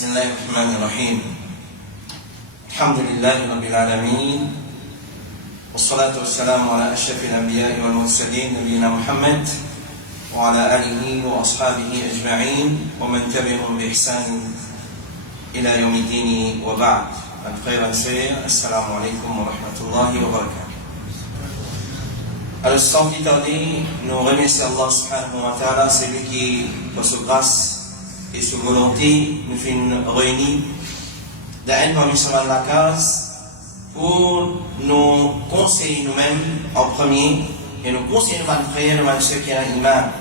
بسم الله الرحمن الرحيم الحمد لله رب العالمين والصلاة والسلام على أشرف الأنبياء والمرسلين نبينا محمد وعلى آله وأصحابه أجمعين ومن تبعهم بإحسان إلى يوم الدين وبعد. Mes frères et sœurs, assalamu alaikum wa rahmatullahi wa barakatuh. Alors sans plus tarder, nous remercions Allah subhanahu wa ta'ala, c'est lui qui, par sa grâce et sa volonté, nous fait réunir d'un parmi la case pour nous conseiller nous-mêmes en premier et nous conseiller nos frères et sœurs qui ont un iman.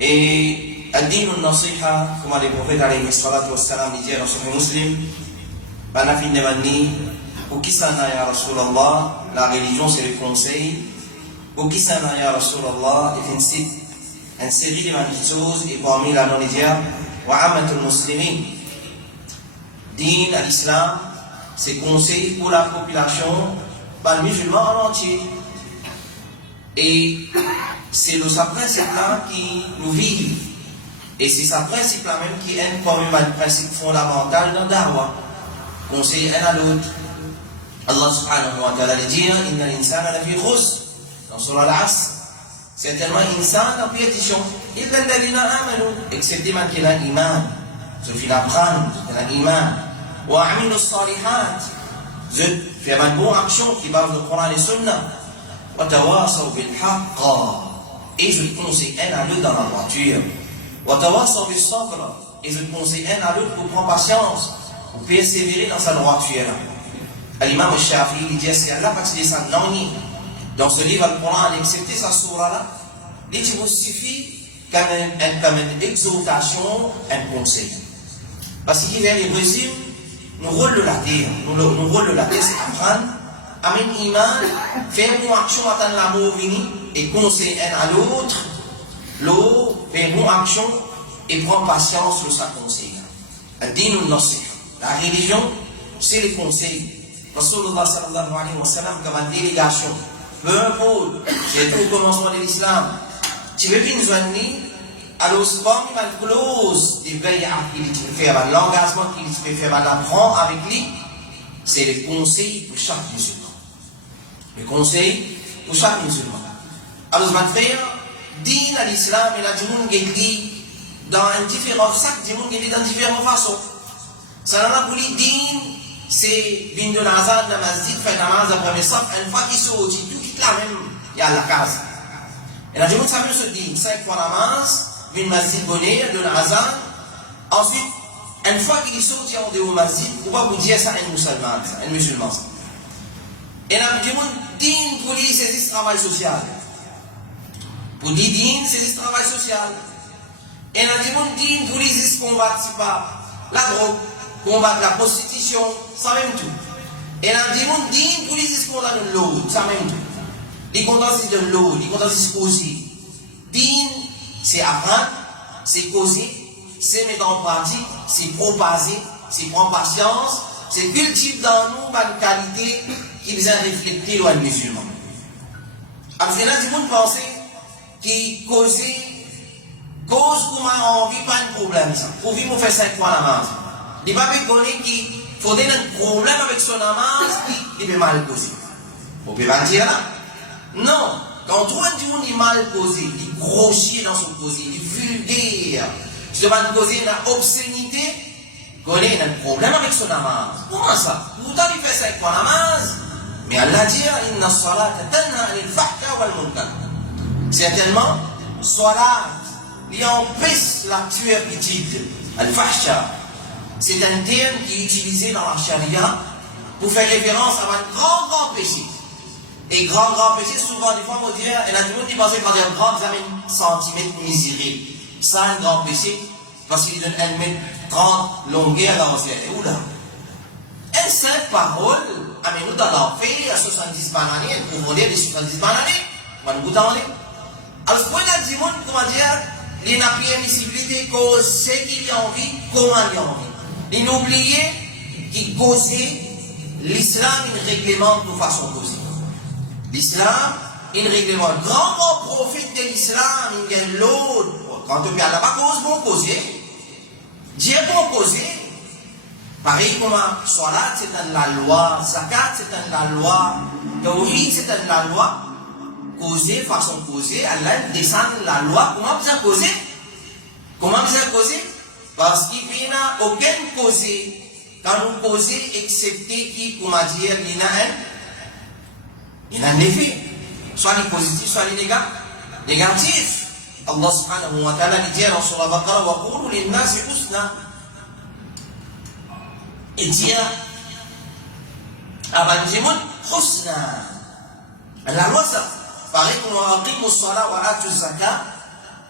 Et الدين النصيحة كما البروفيت عليه الصلاة والسلام dit dans Sahih Muslim, bana fin de mani, ou qui s'en a ya Rasulallah, la religion c'est le conseil, ou qui s'en a ya Rasulallah, est une série de petites choses, et parmi la non-idée, wa amatul muslimin. Din à l'islam, c'est conseil pour la population, par le musulman en entier. Et c'est le principe-là qui nous vit. Et c'est ce principe-là même qui est un principe fondamental dans Da'wah. Conseiller un à l'autre. Allah subhanahu wa ta'ala dit Inna l'insana la fi khus. Dans Surah Al-Asr, certainement l'insan en perdition. Illa alladhina amanu. Excepté man qui a l'iman. Je fais l'apprendre, qui a l'iman. Wa amilu salihat. Je fais une bonne action qui base le Coran et Sunnah. Wa tawasaw bil haqqa. Et je conseille un à l'autre dans la voiture. Et je conseille un à l'autre pour prendre patience, pour persévérer dans sa droiture. L'imam Shafi'i il dit c'est Allah qui dit ça non. Dans ce livre, le Coran, excepté sa sourate-là, il vous suffit comme une exhortation, un conseil. Parce qu'il y a les résumes, nous rôle la terre, nous rôle la terre, c'est apprendre, amener iman, faire une action, attendre l'amour vini, et conseiller un à l'autre. L'eau fait une bonne action et prend patience sur sa conseil. La religion, c'est le conseil. Rasulullah sallallahu alayhi wa sallam, comme une délégation, peu importe, c'est tout au commencement de l'islam. Tu veux bien nous joindre, alors c'est pas une clause de veille qu'il peut faire, l'engagement qu'il peut faire, l'apprend avec lui, c'est le conseil pour chaque musulman. Le conseil pour chaque musulman. Alors, mon frère, din à l'islam et la djimoun dit dans un différent sac, djimoun dit dans différentes façons. Ça n'a pas pour lui, din, c'est vin de l'azad, la masjid, fait namaz après ça, une fois qu'il sortit, tout quitte la même, il y a la case. Et la djimoun s'appelle ce din, 5 fois namaz, vin masjid bonnet, de l'azad. Ensuite, une fois qu'il sortit en dehors masjid, on va vous dire ça un musulman. Et la djimoun din pour lui, c'est ce travail social. Pour les dînes, c'est le travail social. Et dans le dînes, pour les combattre la drogue, combattre la prostitution, ça même tout. Et dans le dînes, pour les combattre l'eau, ça même tout. Les condensés de l'eau, les condensés causer. Dînes, c'est apprendre, c'est causer, c'est mettre en pratique, c'est propager, c'est prendre patience, c'est cultiver dans nous une qualité qui vient refléter le musulman. Après là, du monde pensait qui cause qu'on a envie, pas un problème. Pour vivre, on fait 5 fois la namaz. Il ne peut pas connaître qu'il faut donner un problème avec son namaz, il peut mal causer. On peut pas dire là. Non. Quand tout le monde est mal causé, il est grossier dans son causé, il est vulgaire. Si on va causer une obscénité, connaît un problème avec son namaz. Comment ça? Pourtant, il fait 5 fois la namaz. Mais Allah dit, inna as-salata tanha anil fahsha wal munkar. Certainement, salat, il empêche la tuerie. Al-fahsha, c'est un terme qui est utilisé dans la charia pour faire référence à un grand péché. Et grand péché, souvent, des fois, on dit, et là, tout le monde dit, parce que quand il y a un grand centimètre misérable, ça, un grand péché, parce qu'il donne 1 mètre 30 longueur dans l'ancien. Oula! Une simple parole, amène-nous dans l'enfer à 70 bananes, pour voler les 70 bananes, on va nous goûter en l'air. Alors, ce point là, du monde, comment dire, il n'a plus émissibilité cause ce qu'il y a envie, comment il y a envie. Il n'a oublié qu'il causait l'islam, il réglemente de façon causer. L'islam, il réglemente. Grand prophète de l'islam, il y a l'autre. Quand on n'a pas cause, bon causer. Dieu proposé, pareil comme Salat c'est dans la loi, Zakat c'est dans la loi, Tawhid c'est dans la loi, causer, façon causer, Allah descend la loi, comment vous en causer? Comment vous en causer? Parce qu'il n'y a aucun causé, quand nous causez, excepté qui, comment dire, il y a un effet, soit les positifs, soit les négatifs. Allah subhanahu wa ta'ala dit dans Surah Baqarah wa qulu lin-nasi husna. Et dit abanjimun husna. La loi ça, pareil comme wa aqimu as-salat wa atu az-zakat,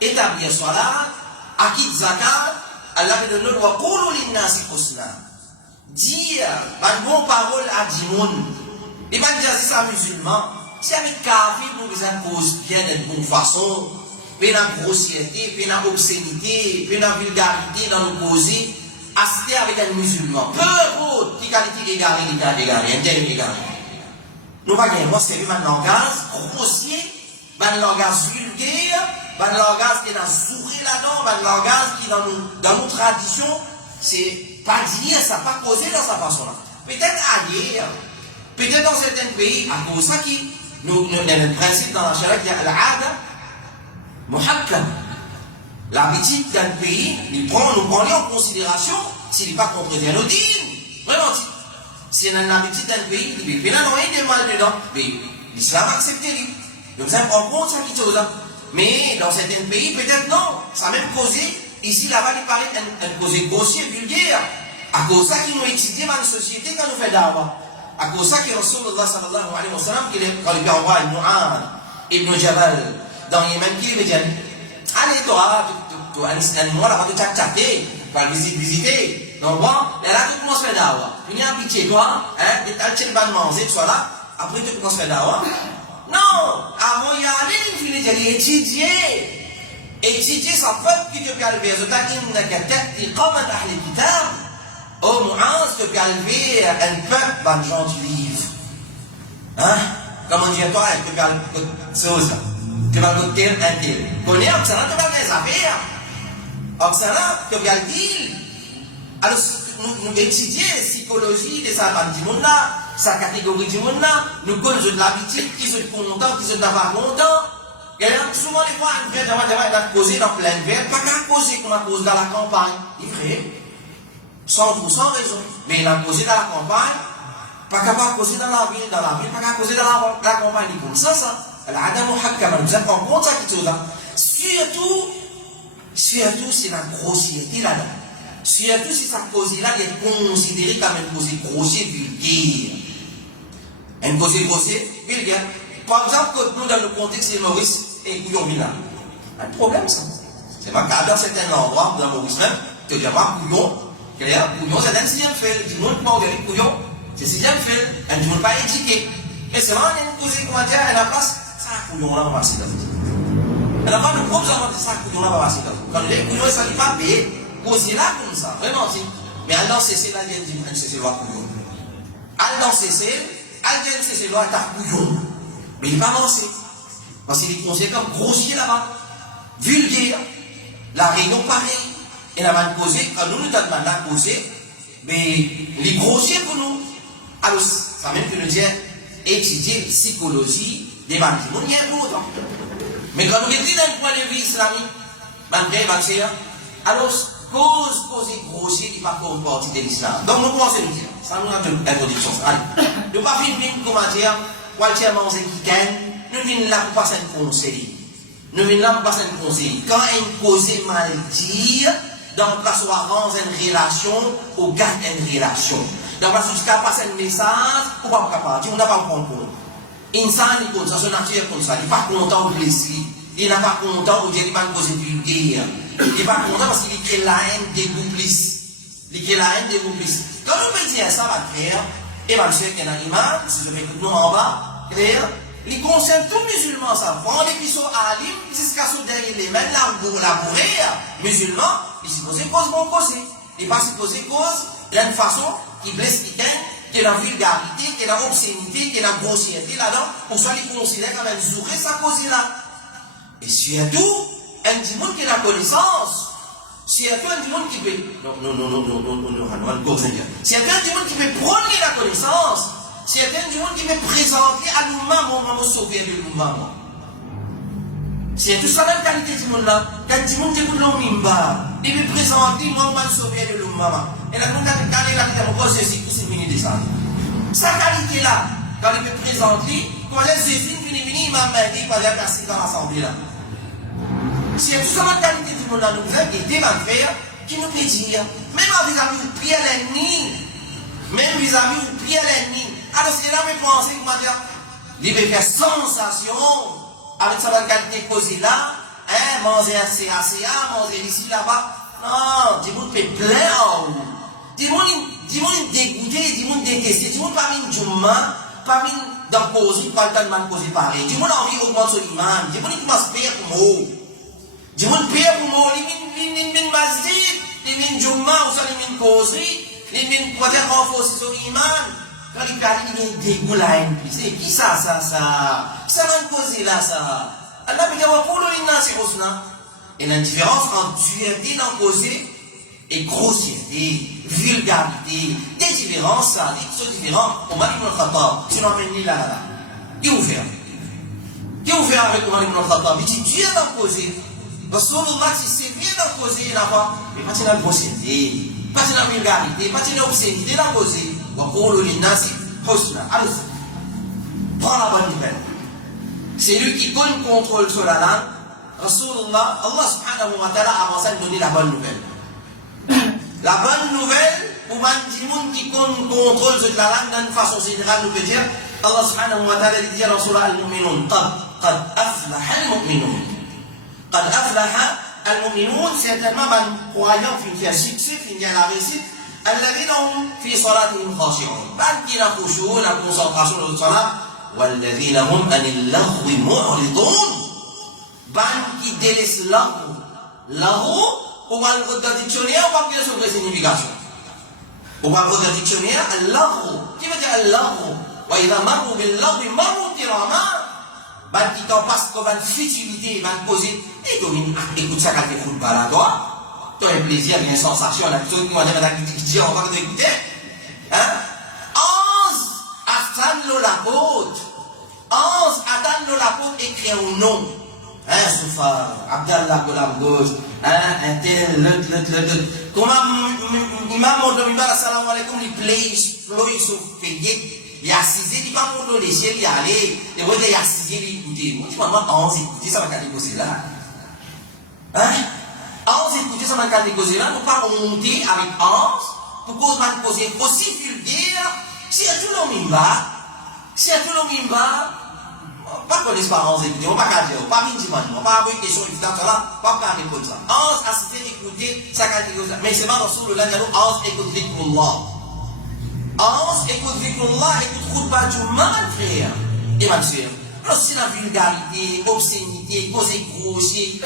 établir salat, acquit zakat, Allah dit de nous wa qulu lin-nasi husna. Dire une bonne parole à Dimoun, et pas dire ça musulman, c'est avec kafir pour les cause bien d'une bonne façon. Puis la grossièreté, puis la obscénité, puis la vulgarité dans nos causes, acheter avec un musulman. Peu importe, qui qualité égarée, nous pas gagner, moi c'est un langage grossier, un langage vulgaire, un langage qui est dans sourire là-dedans, un langage qui dans nos traditions, c'est pas dire, ça pas causé dans sa façon-là. Peut-être ailleurs, peut-être dans certains pays, à cause de ça qui, nous avons le principe dans la charia qui est l'ada, muhakkam. L'habitude d'un pays, nous prenons en considération s'il n'est pas contredit nos dîmes. Vraiment, si on a l'habitude d'un pays, il n'y a rien de mal dedans, mais l'islam accepte lui. Donc ça prend en compte ça qui chose. Mais dans certains pays, peut-être non. Ça a même causé, ici, là-bas, il paraît un causé grossier, vulgaire. À cause de ça qui nous étudie dans la société quand nous faisons d'abord. À cause de ça que Rasulullah sallallahu alayhi wa sallam, quand il envoie Mu'ad ibn Jabal, dans Yémen, qui veut dire, allez, toi, un mois, là, tu as chaté, tu vas visiter. Donc, bon, là, tu commences à faire d'awa. Tu viens pitié, toi, hein, tu as le ban de manger, tu sois là, après, tu commences à faire d'awa. Non, avant d'y aller, il faut aller étudier. Étudier sa peuple qui te peut arriver. Oh, Mu'az te peut arriver un peuple, ben, gens du livre. Hein? Comment dire, toi, tu peux arriver, c'est ça. Tu vas goûter un tel. Connais Oksana, tu vas les affaires. Oksana, tu vas le dire. Alors, nous étudions la psychologie de sa bande du monde là, sa catégorie du monde là, nous connaissons de l'habitude, qui sont contents, qui sont pas contents. Et là, souvent, les fois, on vient causer dans plein verre, pas qu'à causer comme on cause dans la campagne. Il est vrai. 100% raison. Mais il a causé dans la campagne, pas qu'à causer dans la ville, pas qu'à causer dans la campagne. Il est comme ça. L'ada muhakkama, nous avons en compte ça qui est là. Surtout, c'est la grossièreté là-dedans. Surtout si sa cause-là est considérée comme une cause grossière vulgaire. Une cause grossière vulgaire. Par exemple, nous dans le contexte de Maurice et Couillon-Villa. Un problème ça. C'est pas qu'à dans certains endroits, dans Maurice même, tu dis pas Couillon. Couillon, c'est un sixième fait. Du monde pas regarder Couillon. C'est sixième fait. Un du monde pas éduqué. Mais c'est vraiment une cause, comment dire, à la place. Couillon là va passer dans le alors quand nous pouvons avoir ça, couillon là va passer dans le quand les couillons ça n'est pas payé, causer là comme ça, vraiment si. Mais allons cesser là, il dit, cesser là couillon. Allons cesser là, t'as couillon. Mais il n'est pas avancé. Parce qu'il est considéré comme grossier là-bas, vulgaire, la réunion pareille. Et la man causé, quand nous nous demandons la causer, mais les grossiers pour nous. Alors, ça même que nous dire, étudier psychologie. Des bâtiments, il y a d'autres. Mais quand nous étudions d'un point de vue islamique, alors, cause grossier qui ne fait pas partie de l'islam. Donc, nous commençons à nous dire, ça nous a une introduction. Allez, nous ne pas finir, comment dire, qualité manger qui gagne, nous venons là pour passer un conseil. Nous venons là pour passer un conseil. Quand une cause est mal dit, donc, la soit rendre une relation ou garde une relation. Donc, jusqu'à passer un message, ou pas partir, on n'a pas compris. Insan il compte ça, son nature comme ça, il n'est pas content au plaisir, il n'est pas content au dire qu'il va causer vulgaire, il n'est pas content parce qu'il crée la haine des complices. Il crée la haine des complices. Quand on peut dire ça, va clair, et va le faire qu'il y a un imam, si je mets nous en bas, clair, il concerne tout musulman, ça prend des pistoles à alim, jusqu'à ce dernier les mêmes, la mourir, musulman, il s'y pose cause, bon cause, il va s'y poser cause, d'une façon qui blesse quelqu'un, qui est la vulgarité, qui est la obscénité, qui est la grossièreté là-dedans, pour soit les considérer comme un zouré sa cause là. Et surtout, un petit monde qui a la connaissance, s'il y a quelqu'un du monde qui peut, s'il y a quelqu'un du monde qui peut prendre la connaissance, s'il y a quelqu'un du monde qui peut présenter à l'Oumma, moi, sauver l'Oumma, moi. S'il y a tout ça dans la qualité du monde là, quand du monde écoute l'Oumma, il peut présenter, moi, sauver l'Oumma. Et la monde a carré la vie de Jésus, c'est fini de ça. Sa qualité là, quand il peut présenter, quand Jésus vient, il m'a dit, quand il a placé dans l'assemblée là. Si tout ça, la qualité du monde, nous faisons des frères qui nous peut dire, même vis-à-vis du pied l'ennemi, même vis-à-vis du pied l'ennemi. Alors, c'est là que je pense que il peut faire sensation avec sa qualité causée là, hein, manger un CACA, manger ici, là-bas. Non, du monde peut plaire. Du monde dégoûté, du monde détesté, du monde parmi une Jumma, parmi dans cause, pas le temps de mal causer pareil. Du monde a envie d'augmenter son imam, du monde commence à payer pour moi. Du monde paye pour moi, les mines masjid, les mines Jumma, ou ça les mines causerie, les mines quoi dire renforcer son imam. Quand il parle, il y a un dégoût là, c'est qui ça? Qui ça m'a causé là, ça? Allah me dit, pour le lina, c'est quoi ça? Et la différence entre dureté dans causer et grossièreté, vulgarité, des différences, ça, des choses différentes. Omar ibn al-Khattab, tu n'en ni là. Qui vous fait? Qui vous fait avec Omar ibn al-Khattab? Il dit, Dieu dans causer. Rasulullah, si c'est bien dans causer là-bas, mais pas dans la grossièreté, pas dans la vulgarité, pas dans l'obscénité dans causer. Pour le linasi, husna, allez, prends la bonne nouvelle. C'est lui qui contrôle sur la langue. Rasulullah, Allah subhanahu wa ta'ala a avancé à donner la bonne nouvelle. La bonne nouvelle, pour un qui contrôle sur la langue d'une façon générale, nous peut dire, Allah subhanahu wa ta'ala dit dans Surah Al-Mu'minun, Qad aflaha al-mu'minun. Qad aflaha al-mu'minun, certainement, un croyant qui a succès, qui a la réussite. الذين هم في صلاتهم خاشعون بعد خشوع la concentration dans le salat والذين هم عن اللغو معرضون بعد qui délaissent l'argou on va le voir dans le dictionnaire on va voir sur la signification on va voir dans le dictionnaire l'argou qui veut dire l'argou وإذا مروا باللغو مروا كراما بعد qui t'en passe comme une futilité va poser et domine écoute ça quand tu fous le balade toi tu as un plaisir, une sensation, on a plutôt qui m'ont dit, on va écouter. Hein? 11 attendent la côte. 11 attendent la côte écrit au nom. Hein, Soufar, Abdallah Goulam Gauche, hein, un tel, l'autre. Comment, Imam Moudoumibar, assalamu alaikum, il plaît, sur payé. Il y a 6 ans, il va monter les ciels, il y a allé. Et vous, il y a 6 ans, il écoute. Moi, je m'en 11 écouter, ça va qu'à déposer là. Hein? 11 écoutez ça dans le catégorie là, nous pas monter avec 11 pour cause de poser aussi vulgaire, si à tout le monde pas connaître par 11 écoutez, on va pas dire, pas une dimanche, on va pas avoir une question évidente là, pas répondre ça. 11 assister écouter sa catégorie, mais c'est pas dans le là, 11 écoute Zikrullah. 11 écoute Zikrullah, écoute Khutbah Jumma, frère et ma soeur. Alors c'est la vulgarité, obscénité, causer grossier.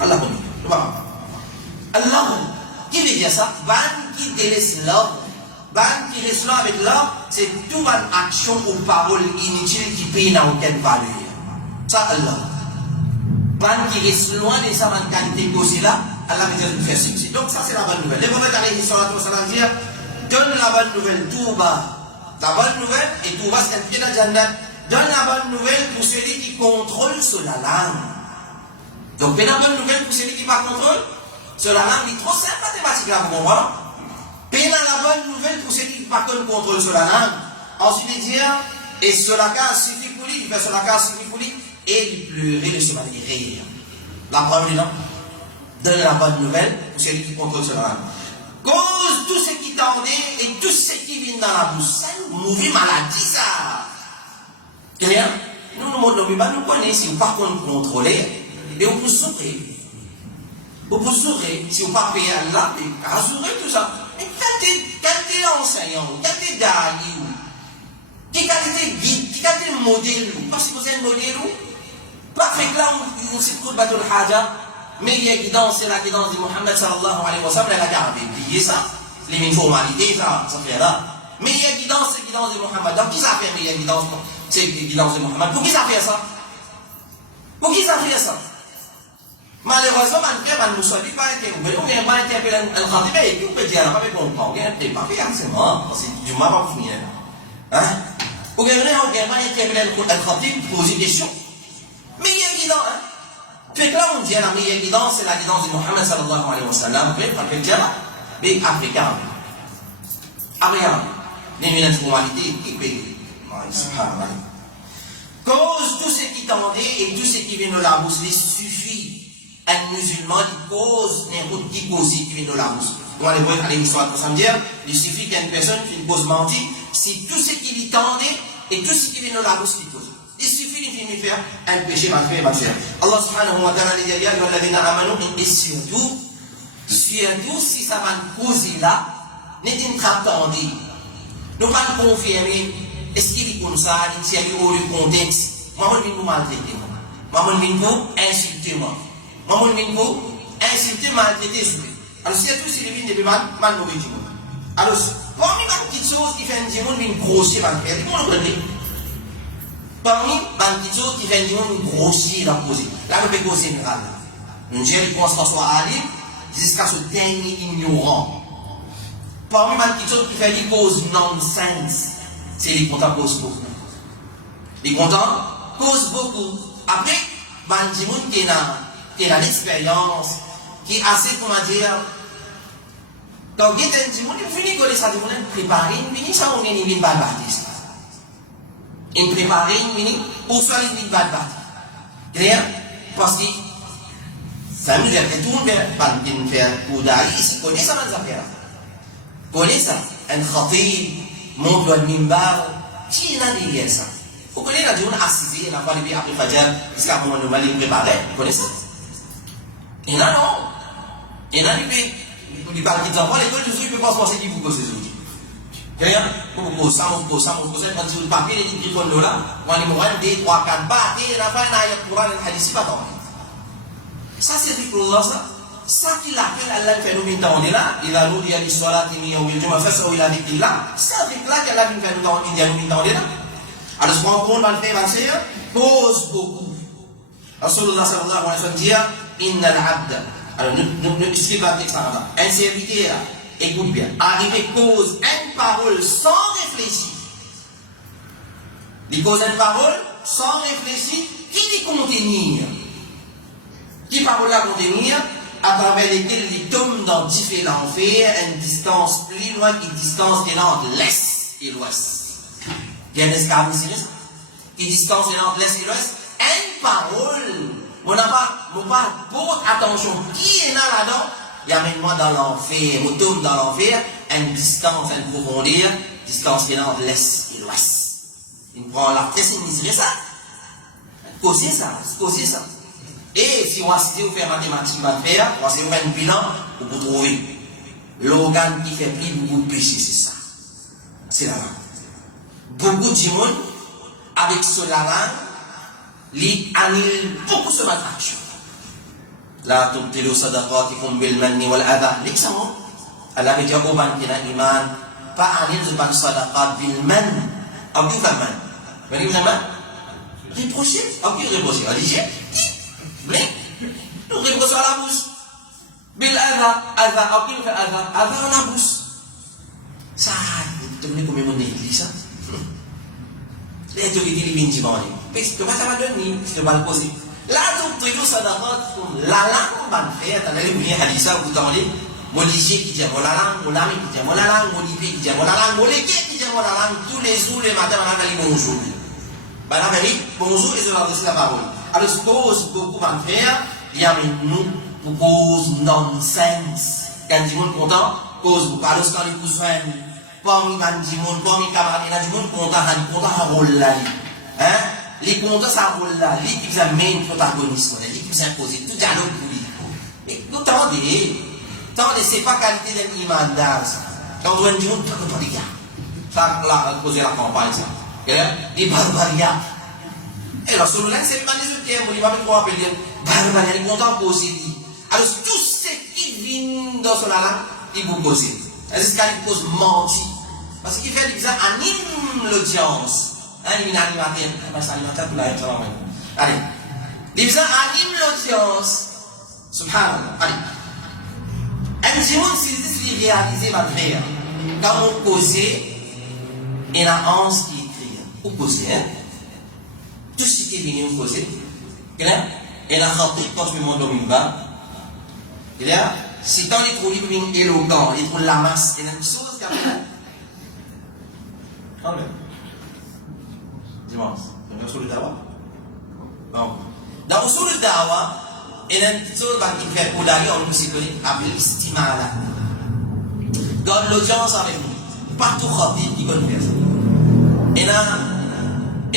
Allah Allah, qui veut dire ça? Ban qui délaisse l'homme, ban qui reste là avec l'homme, c'est toute une action ou parole inutile qui paye n'a aucune valeur. Ça, Allah. Ban qui reste loin de sa qualité causée là, Allah veut dire de faire succès. Donc, ça, c'est la bonne nouvelle. Les prophètes alayhi salatu wa salam dire, donne la bonne nouvelle, Touba. La bonne nouvelle, et Touba, c'est un pied dans Jannat. Donne la bonne nouvelle pour celui qui contrôle sur la langue. Donc, la bonne nouvelle pour celui qui n'a pas contrôle sur la langue, il est trop simple mathématique là pour moi. La bonne nouvelle pour celui qui n'a pas contrôle sur la langue. Ensuite, il dit, et cela cas suffit pour lui, il fait cela cas suffit pour lui, et il pleurait le chemin de rire. La preuve, non? Donne la bonne nouvelle pour celui qui contrôle sur la langue. Cause tout ce qui tendait et tout ce qui vient dans la bouche. C'est une mauvaise maladie, ça. Rien. Nous, nous connaissons, si vous ne pouvez pas contrôler. Et on peut souffrir. On peut souffrir. Si on ne peut pas payer Allah, on peut souffrir tout ça. Mais quand tu es enseignant, quand tu es daï, quand tu es guide, quand tu es modèle, parce que vous êtes modèle, pas fait que là, on s'est trouvé dans le Haja, mais il y a une guidance, c'est la guidance de Mohammed sallallahu alayhi wa sallam, elle a gardé, oubliez ça. Les formalités, ça fait là. Mais il y a une guidance, c'est la guidance de Mohammed. Donc qui ça fait, mais il y a une guidance, c'est la guidance de Mohammed. Pour qui ça fait ça? Pour qui ça fait ça? Malheureusement, mon frère, nous sommes pas interpellés, on vient pas interpeller un candidat et puis on peut dire, on va pas comprendre, on vient pas faire, c'est mort, c'est du mal pas finir. Hein? On vient pas interpeller un candidat pour poser des questions. Mais il est évident, hein? Fait que là, on dit, la meilleure guidance, c'est la guidance de Mohammed sallallahu alayhi wa sallam. Vous pouvez dire là? Mais africain. Après, les municipalités qui payent. Cause tout ce qui tendait et tout ce qui vient de la bouche, il suffit. Un musulman, il cause n'importe qui cause qui vient de la bouche. Dans les voix à l'histoire de samedi, il suffit qu'il y ait une personne qui cause mentir, si tout ce qui lui tendait et tout ce qui vient de la bouche, il cause. Il suffit de faire un péché mal fait, mal fait. Allah subhanahu wa ta'ala dit, ya ayyuhalladhina amanu, et surtout, si ça va nous causer là, n'est pas attendu. Nous ne pas confirmer, est-ce qu'il est comme ça, il y a eu au contexte. Maman vient nous maltraiter. Maman vient nous insulter. Maman vient nous insulter, maltraiter. Alors, si tout ce qui vient de mal mauvais. Alors, parmi les petites choses qui font un diamant, vient grossir, mal faire. Comment on le connaît? Parmi les petites choses qui font un diamant, grossir, la poser. Là, on peut causer une râle. Nous disons qu'on soit allé jusqu'à ce dernier ignorant. Parmi les petites choses qui font des causes nonsense, c'est les comptes cause beaucoup. Les comptes causent beaucoup. Après, les gens qui ont l'expérience, qui est assez, comment dire, quand il y a des gens qui finissent de ça, ils préparer une minute, ça on est une balle bâtisse. Ils préparent une minute pour soit une balle bâtisse. Clair? Parce que ça nous aide tout le monde faire pour d'ailleurs, ici, connaît ça dans les affaires. Connaît ça? Un khatib monte le mimbar, qui est là derrière ça? Vous connaissez la journée assise, il n'a pas levé après Fajr, jusqu'à un moment normal, il préparait. Vous connaissez ça? Et là, non. Et là, il parle des enfants, l'école, il ne peut pas se passer qui vous cause ces outils. Rien? Vous cause ça, vous cause ça, vous cause ça, quand vous papier, les griffonnes là, on a les moyens, 2, 3, 4, bah, et la fin, il y a le Coran, le hadith, pas tant. Ça, c'est Allah, ça. Ça qu'il appelle Allah fait nous venir on est là, il a nous dit à l'histoire qui au milieu de ma face où il a dit là, c'est avec là qu'Allah vient faire nous on est là. Alors ce qu'on va le faire avancer, pose beaucoup. Rasulullah sallallahu alayhi wa sallam dit inna al-abd. Alors nous expliquons le texte là. Un serviteur, écoute bien, arriver cause une parole sans réfléchir. Il cause une parole sans réfléchir, qui dit contenir? Qui parole là contenir? À travers lesquels il tombe dans différents faits, à une distance plus loin qu'une distance entre l'Est et l'Ouest. Il y a un escalier, c'est ça? Une distance entre l'Est et l'Ouest. Une parole, on n'a pas beaucoup attention. Qui est là-dedans? Il y a même moi dans l'enfer, on tombe dans l'enfer, à une distance, à une profondeur, distance entre l'Est et l'Ouest. Il prend la tête, c'est ça. Causer ça. Et si on va faire mathématiques, on va faire un bilan pour vous trouver. L'organe qui fait plus beaucoup de péché, c'est ça. C'est la langue. Beaucoup de monde, avec la langue, ils annulent beaucoup de mathématiques. Là, tout le monde sait que c'est un peu l'adha. L'examen, Allah veut dire qu'on a iman, pas annule ce ban sadaqa bilman. Ou bien man. Vous voyez le reprocher? Ou bien reprocher? Allez-y. Mais, nous reposons à la bouche. Bil adha, ok, nous fait adha à la bouche. Ça, tu me dis combien on est ça? Les gens qui disent qu'ils viennent parce que ça va donner, c'est mal posé. Là, tout le monde s'adapte, la langue va faire, t'as l'air de venir à l'issa, vous t'en allez, mon lycée qui dit mon la langue, mon ami qui dit mon la langue, mon lycée qui dit mon la langue, mon équipe qui dit mon la langue, tous les jours, les matins, on a dit bonjour. Ben là, bonjour, et je leur laisse la parole. Alors, ce cause beaucoup va faire, il y a nous, pour cause nonsense. Quand du monde content, cause beaucoup. Alors, quand les cousins, parmi les monde, parmi les camarades, il y a du monde content, un rôle là. Hein? Les contents, ça rôle là. L'équipe, ça mène protagonisme. L'équipe, ça impose tout dialogue pour lui. Mais, vous attendez, c'est pas qualité d'un iman ça. Quand on dit, on ne peut pas les gars. Ça, là, causer la campagne, ça. Les barbariens. Et alors, sur le lac, c'est pas les autres termes, il va mettre quoi appeler barbarie, il est content de poser. Alors, tout ce qui vient dans ce là, il vous pose. Est-ce qu'il pose menti? Parce qu'il fait ça anime l'audience. Anime l'animateur. C'est animateur pour la être. Allez. Il anime l'audience. Subhanallah. Allez. Un dimanche, si c'est réalisé, ma frère, quand on cause, il y a 11 qui écrit. Vous causez, hein? Tout ce qui est venu, vous causez. Il y a un khatib quand je me montre au minbar. Il y a, si dans les trous, il y a éloquent, il trouve la masse, il y a une chose comme ça. Quand même. Dimanche, c'est un Usul Dawa. Bon. Dans Usul Dawa, il y a une chose qui fait pour d'aller en psychologie, appelée l'istimala. Garde l'audience avec nous. Pas tout khatib qui connaît ça. Il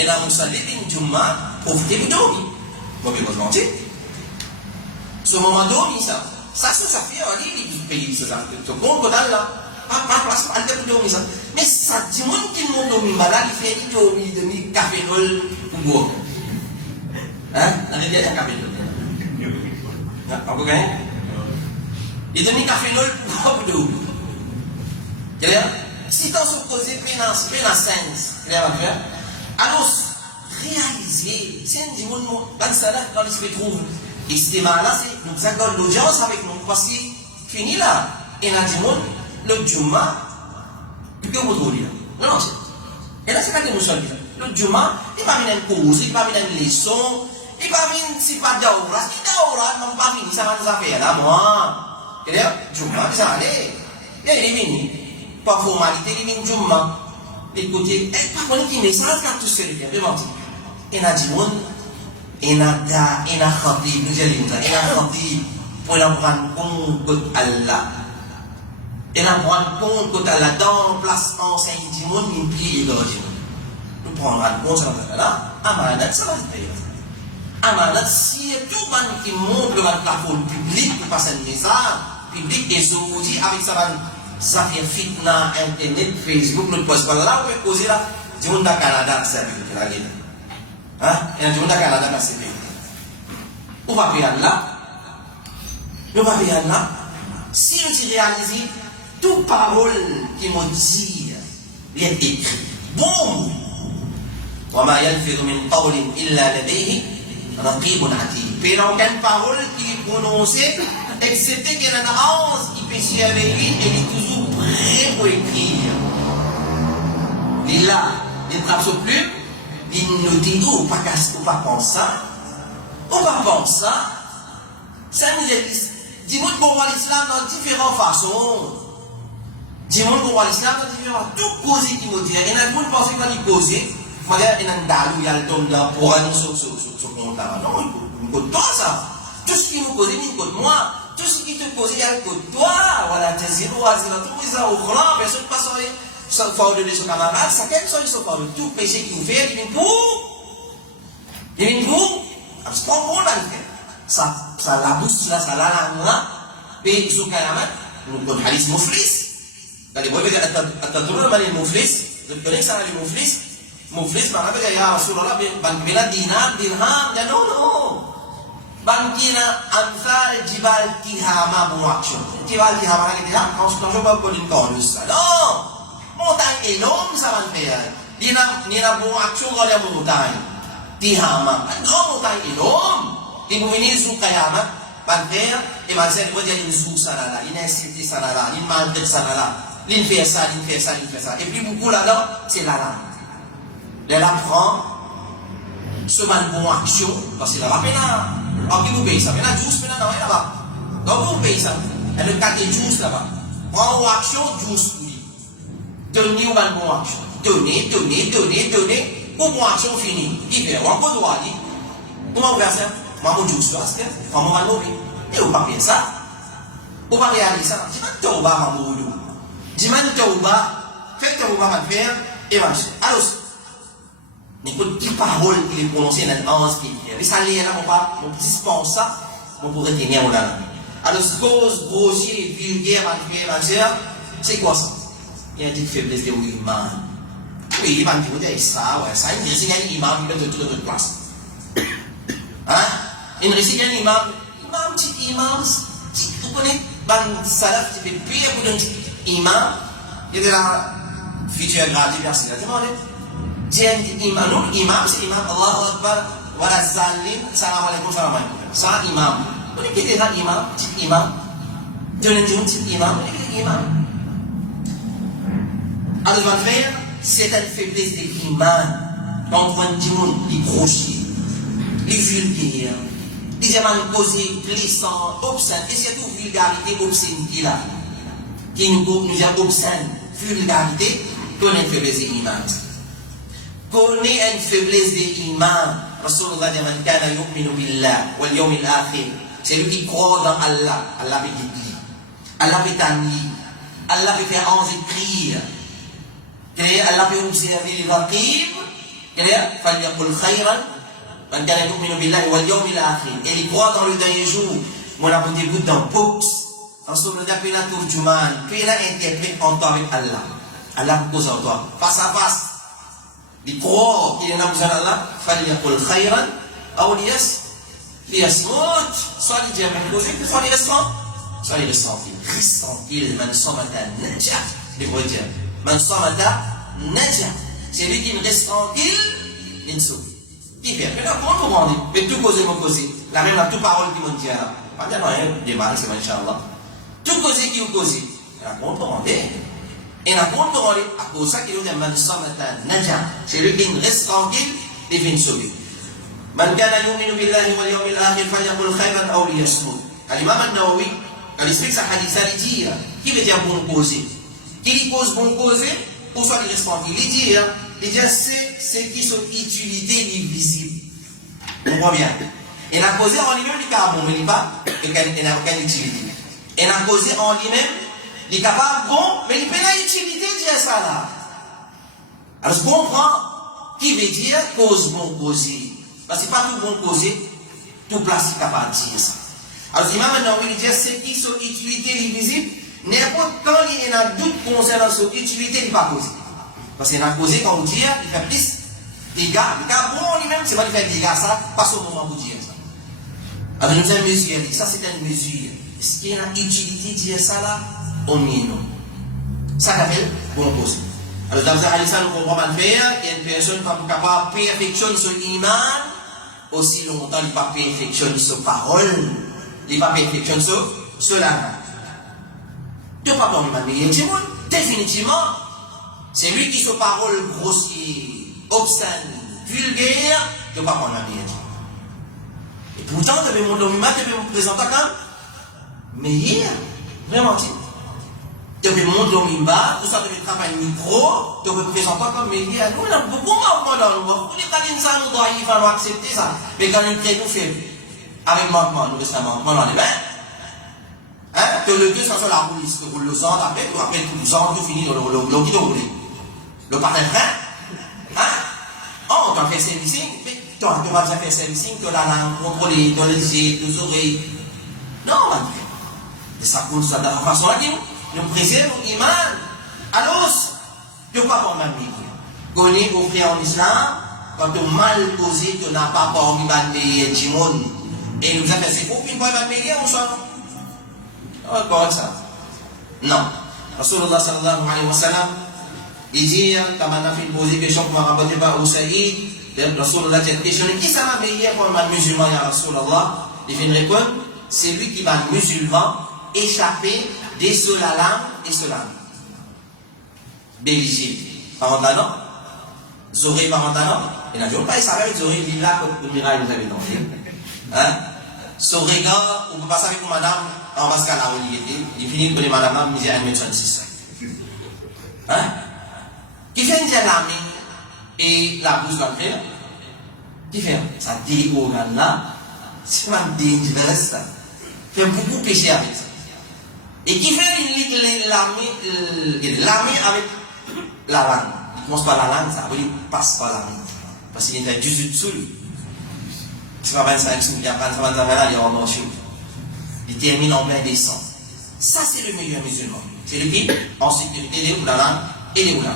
y a un musalli bin Jumma, profiter de dormir. Bon, mais vous mentir. Ce moment dormi, ça fait un livre du pays, ça. Tout le monde là. Pas place, pas de dormir, ça. Mais ça dit, moi, qui m'ont dormi malade, il fait une dormir, demi café nol ou bois. Hein? On a dit un café nol. Vous comprenez? Il demi café nol pour bois ou dormir. Clair? Si t'en supposé, plein sens, clair, alors, réaliser, c'est un dimanche, quand il se trouve, et ce débat-là, c'est nous avons l'audience avec nous, parce que fini là, et là, dimanche, le Juma, que vous trouvez là? Non, c'est. Et là, c'est pas que nous sommes là. Le Juma, il va venir une cause, il va venir une leçon, il va venir, c'est pas d'aura, c'est d'aura, non, pas fini, ça va nous faire là, moi. Et là, Juma, ça va aller. Il est venu. Pas formalité, il est venu Juma. Écoutez, par contre, il message quand tout seul bien, vraiment. Il a dit, il a khatib, nous allons dire, il a khatib pour la prendre compte de Allah. Il a prendre compte de Allah dans le placement, c'est un dit, il plie et gorge. Nous prenons compte de Allah, amanat, ça va se payer. Amanat, si tout le monde qui montre le plafond public pour passer un message, public et aujourd'hui avec ça fait fitna, internet, Facebook, nous poste pas là, on peut poser là, du monde à Canada, c'est la guerre. Hein? Et du monde à Canada, c'est bien. On va faire là. On va faire là. Si on réalise, toute parole qui m'ont dit, il est écrit. Bon! وما يلفظ من قول إلا لديه رقيب عتيد. Puis il n'y a aucune parole qui est prononcée, excepté qu'il y a un ange qui peut s'y avec lui et il est toujours prêt pour écrire. Il est là, il trappe sur plume, il nous dit, ou pas penser ça, ou pas penser ça. Ça nous dit, dis-moi qu'on voit l'islam dans différentes façons. Dis-moi qu'on voit l'islam dans différentes façons. Tout cause qui nous dit, il y a une pensée quand il cause, il y a un dalou, il y a le don là pour aller sur compte là. Non, il ne code pas ça. Tout ce qui nous cause, il code moi. Tout ce qui te cause, il y a le code toi. Voilà, t'es zéro, tout ça au grand, personne ne passe sans faire de son camarade, ça quelle soit son parole. Tout péché qui nous fait, il vient pour. Il vient pour. C'est pas bon là, ça la bouche là, ça la langue là. Et Zoukayamat, nous connaissons hadith Mouflis. Quand les voyez, attendez, le Mouflis, vous connaissez ça, le Mouflis. Muflis, mana tu ya Rasulullah bangkina dinar dirham ya no bangkina amsal jibal tihama muaksho jibal tihama lagi dirham kau coba boleh konus non montagne énorme ça va faire dina muaksho kalau yang montagne tihama non montagne énorme ibu ini Zoukayamat banter et banser dia ini Zou sanala ini Siti sanala ini Madrid sanala l'in fait ça et puis beaucoup là-dedans c'est la langue. Elle apprend ce bon action, parce qu'il a pas là. Alors, qui vous paye ça? Maintenant, juice, maintenant, non, là-bas. Donc, vous payez ça. Elle a le cas de juice là-bas. Prends une action, juice, oui. Donnez une bonne action. Donnez. Pour bonne action finie. Il fait, on peut droit, dit. Comment vous faire ça? Moi, mon juice, là, c'est comment on va mourir. Et vous pas payer ça. Vous pas réaliser ça. Dis-moi, tauba, ma moulou. Dis-moi, tauba. Faites tauba, ma faire, et marcher. Alors, n'écoute qui parole qu'il est prononcé dans l'anse qui est. Mais ça l'est là, on dispense ça, on pourrait tenir là. Alors, ce cause grossier, vulgaire, malgré, c'est quoi ça? Il y a une petite faiblesse de l'imam. Oui, il va me dire ça, ouais, ça, il dit, c'est un imam, il est de toute notre place. Hein? Il récite un imam, petit imam, vous connaissez, ban salaf, qui fait pire pour un petit imam, il est là, futur gradé, merci, là, demandez. Imam, c'est imam, Allahu Akbar, wala zalim, salam alaikum, salam alaikum. Ça, imam. On est déjà imam, petit imam. Donnez un petit imam, on est imam. Alors, frère, c'est une faiblesse de l'imam. Quand on voit un monde, il crochet, il vulgaire, il a mal posé, glissant, obscène, et surtout vulgarité, obscénité là. Qui nous a obscène, vulgarité, connaît une faiblesse de l'imam. Connaît une faiblesse de l'imam. Rasulullah dit man kana yu'minu billah wal yawmil akhir. C'est lui qui croit dans Allah. Allah peut guider. Allah peut t'amener. Allah peut faire envie de prier. Allah peut observer les raqib. فليقل خيرا من كان يؤمن بالله واليوم الآخر. Et il croit dans le dernier jour. Mon abonné goûte dans books. Rasulullah peut la turjuman, peut la interprète en toi avec Allah. Allah vous pose en toi, face à face. Il croit qu'il est en besoin d'Allah. فليقل خيرا أو ليصمت. Soit il dit même chose, soit il reste. Soit il reste tranquille. Reste tranquille. Man samata naja. Il faut dire. Man samata naja. C'est lui qui me reste tranquille, il me sauve. Qui fait? Mais là, comment vous rendez? Mais tout causer, mon causer. La même, la toute parole qui m'ont dit là. Pas de rien, des mal, c'est Inch'Allah. Tout causer qui vous causez. La comment vous rendez? Et la comment vous rendez? À cause de ça qu'il y a un man samata naja. C'est lui qui me reste tranquille, il vient me sauver. Man kana yu'minu billahi wal yawmil akhir falyaqul khayran aw liyasmut. L'imam an-Nawawi, il explique sa hadith, il dit, qui veut dire bon causer? Qui lui cause bon causer? Ou soit il reste tranquille. Il dit, c'est ce qui sont utilités visibles. On voit bien. Et la cause en lui-même, il est capable, mais il n'a aucune utilité. Et la cause en lui-même, il est capable, bon, mais il n'a pas d'utilité, dire ça là. Alors, je comprends qui veut dire cause bon causer. Parce que c'est pas tout bon causer, tout place est capable de dire ça. Alors, l'imam An-Nawawi dit, c'est qui sont utilités visibles. N'importe quand il y a un doute concernant son utilité, il n'est pas causé. Parce qu'il y a un causé quand on dit, il fait plus de dégâts. Le cas bon lui-même, c'est pas de faire des dégâts, ça, pas au moment où dire ça. Alors nous avons mesure, ça c'est une mesure. Est-ce qu'il y a une utilité de dire ça là? On y est non. Ça s'appelle bon causé. Alors dans ça, nous comprenons mal faire, il y a une personne qui est capable de perfectionner son iman, aussi longtemps il n'est pas perfectionner sa parole, il n'est pas perfectionner sur la main. Tu n'as pas parlé de monde, définitivement, c'est lui qui se parole grossier, obscène, vulgaire, tu n'as pas parlé de et pourtant, tu avais mon domaine, tu avais me présenter comme meilleur, vraiment dit. Tu avais mon domaine, tout ça, tu avais travailler le micro, tu avais me présenter comme meilleur. Nous, on a beaucoup de dans le monde. Pour les cas ça, nous devons accepter ça. Mais quand nous faisons avec manquement, nous restons manquement dans les mains. Hein? Que le Dieu soit sur la police, que vous le sentez après, tout le sang, tout fini, le qui roule. Le partenaire, hein? Oh, tu as fait servicing, mais tu as déjà fait servicing, tu as la contrôlé, tu as les yeux, les oreilles. Non, man. Et ça coule ça de la façon à dire, nous préservons l'iman. Alors, tu n'as pas pour ma vie. Connais au frère en islam, quand tu as mal posé, tu n'as pas pour m'y du monde. Et nous avons fait, c'est pour qu'il ne peut pas m'aider, on s'en encore ça. Non. Rasulullah sallallahu alayhi wa sallam, il dit, comme on a fait poser question pour me rapporter par Oussaïd, Rasulullah a questionné, qui ça va meilleur pour un musulman, ya Rasulullah? Il vient de répondre, c'est lui qui va un musulman échapper des sous la langue et sous la langue. Béligier, parentanant, Zoré parentanant, et n'a pas il savait Zoré, il est là comme le miracle, vous avez tenté. Hein? Zoré, on peut passer avec madame, en bas qu'à la il finit que les madames misent à 1m36. Hein? Qui fait une dialamie et la bouche d'entrée? Qui fait? Ça dit organe là, c'est pas dangereux ça. Fait beaucoup péché avec ça. Et qui fait l'armée avec la langue? Il commence par la langue, ça veut dire passe par la langue. Parce qu'il est 18 dessous. C'est pas 25 sous, il y a 25 là, il y a un morceau. Il termine en plein descend. Ça, c'est le meilleur musulman. C'est le qui en sécurité des oulamas et des oulamas.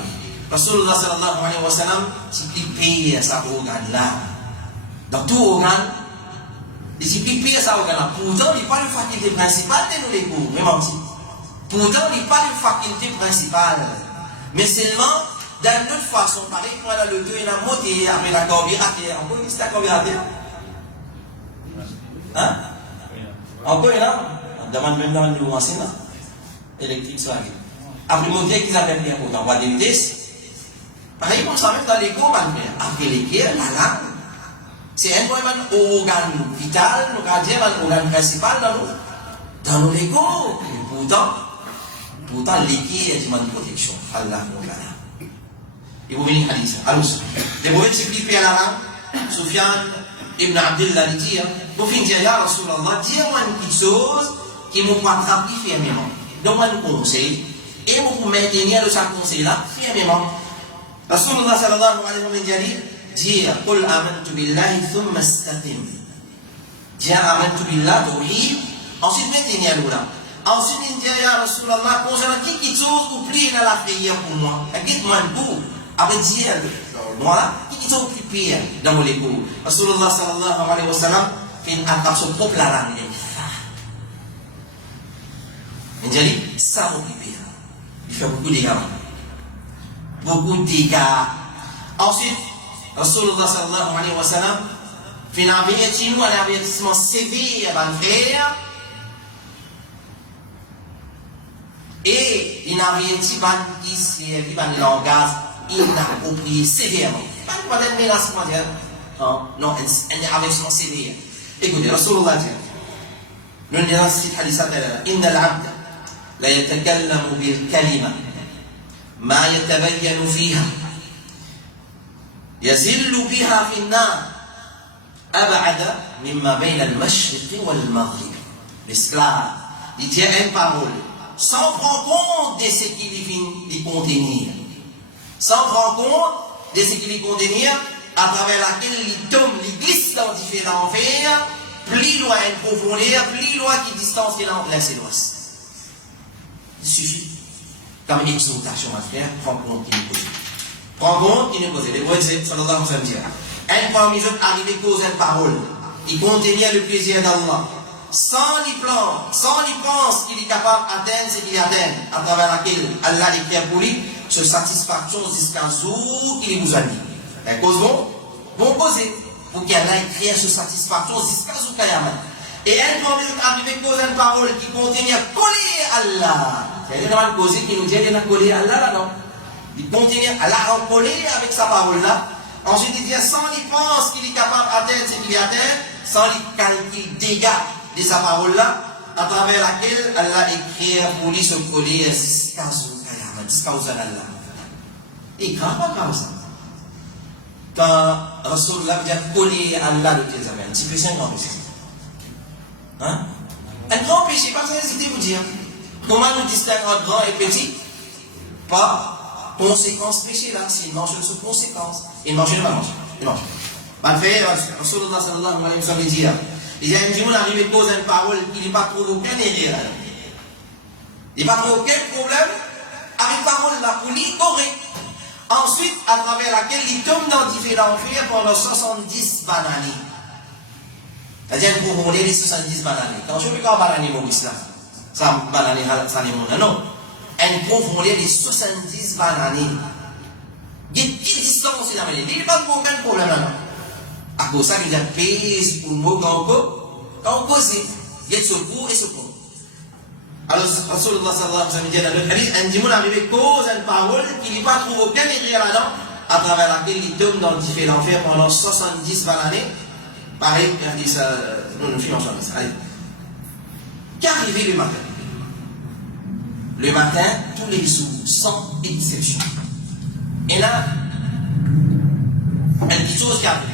Rasulullah sallallahu alayhi wa sallam, il paye sa organe là. Dans tout organe, il paye sa organe là. Pourtant, il n'est pas le faculté principale de nous les cours. Vraiment, pourtant, il n'est pas le faculté principale. Mais seulement, d'une autre façon, pareil, quand on a le deux, il a monté après la carburateur. On peut dire c'est la carburateur? Hein? Encore là, on demande même dans le machine électrique soit après mon Dieu qu'ils avaient bien pour envoyer des vitesses. Pareil comme ça même dans les cours, après les guerres, la langue. C'est un organe vital, nous allons dire un organe principal dans nos légos. Pourtant, l'équipe est une protection. Allah nous il vous venir à dire ça. Alors, les mauvais s'expliquer à la langue, Soufiane ibn Abdullah dit, vous finissez ya Rasulallah, dis-moi une petite chose qui me attrape fermement. Donne-moi un conseil, et vous maintenir de ce conseil-là fermement. Rasulullah sallallahu alayhi wa sallam dit, قل آمنت بالله ثم استقم. Dis آمنت بالله tawhid, ensuite maintenez-le là. Ensuite, il dit, ya Rasulallah, concernant quelque chose, vous priez dans la prière pour moi. Dites-moi un coup. Après dire, voilà, quelque chose qui pire dans mon écho. Rasulullah sallallahu alayhi wa sallam fait une attaque sur propre la langue. Il dit, ça mon pire. Il fait beaucoup de dégâts. Beaucoup de dégâts. Ensuite, Rasulullah sallallahu alayhi wa sallam fait un avertissement sévère à le frère. Et il avertit qui servi par le langage inapproprié sévèrement. Pas de menace, non, un avertissement sévère. Écoutez, Rasulullah dit, nous disons ce hadith Inna al-abd la yatakallamu bil kalima ma yatabayyanu fiha yazillu biha fi an-nar ab'ada mimma bayna al-mashriq wal-maghrib. L'esclave, il tient une parole sans prendre compte de ce qu'il y contenir. Sans prendre compte de ce qu'il y contenir, à travers laquelle il tombe, il glisse dans différents fers, plus loin une profondeur, plus loin qui distance qu'il a entre l'est et l'ouest. Il suffit. Comme une exhortation à faire, prends compte qu'il est posé. Prends compte qu'il est posé. Les prophètes, sallallahu alayhi wa sallam, un parmi eux arrivé cause une parole, il contenait le plaisir d'Allah. Sans y pense qu'il est capable d'atteindre ce qu'il atteint, à travers laquelle Allah écrit pour lui, se satisfaction jusqu'à jour qu'il vous a mis. La cause bon poser, pour qu'Allah écrit se satisfaction jusqu'à jour qu'il a mis. Et un moment arrivé cause une parole qui contenait coller Allah. C'est une cause qui nous dit qu'il a collé Allah là, non? Il contenait Allah en collé avec sa parole là. Ensuite, il dit sans y pense qu'il est capable d'atteindre ce qu'il atteint, sans y calculer dégâts de sa parole-là, à travers laquelle Allah écrit pour lui se coller jusqu'à Allah. Et grave pas comme ça. Quand Rasulullah vient coller Allah de tes amis, c'est péché un grand péché. Hein? Un grand péché, pas ça hésiter vous dire. Comment nous distinguons entre grand et petit? Pas conséquence péché là, c'est une mention sous conséquence. Il mange, il va manger. Il mange. Mal fait, Rasulullah sallallahu alayhi wa sallam dit, il y a une journée arrivé cause une parole qui n'est pas trop aucun erreur. Il n'y a pas trop aucun problème avec parole là pour l'ignorer. Ensuite, à travers laquelle il tombe dans différents fers pendant 70 bananes. C'est-à-dire pour rouler les 70 bananes. Quand je veux pas bananer Maurice là, ça bananer ça n'est mon non. Elle profondeur les 70 bananes. Il y a une petite distance là, il n'y a pas aucun problème là. À cause de ça, il y a pèse pour nous quand on cause, il y a secours et secours. Alors, Rasulullah sallallahu alayhi wa sallam dit dans le hadith, un dimanche arrivé cause une parole qui n'est pas trouvé aucun erreur là-dedans, à travers laquelle il tombe dans différents fers pendant 70 années. Pareil, il dit ça, nous filons ensemble. Allez. Qu'arrive le matin? Le matin, tous les jours, sans exception. Et là, une petite chose qui arrive.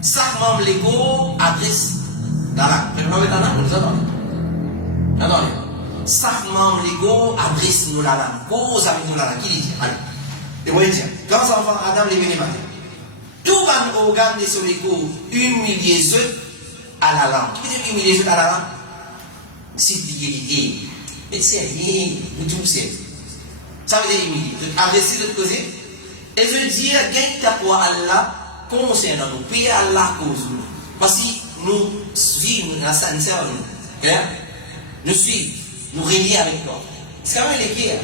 Chaque membre légaux adresse dans la. Chaque membre légaux adresse nous la langue. Cause avec nous la langue. Qui dit? Allez. Et moi, je dis, quand enfants Adam les matin, tout un organe de ce légaux humilié à la langue. Qui veut dire humilié à la langue? C'est l'idée. Mais c'est rien. Vous tout c'est. Ça veut dire humilié. Adresser l'autre côté. Et je dis, gagne ta foi Allah. Concernant nous, payer Allah cause nous. Parce que nous suivons la sainteté, nous suivons, nous relions avec toi. C'est quand même l'équerre.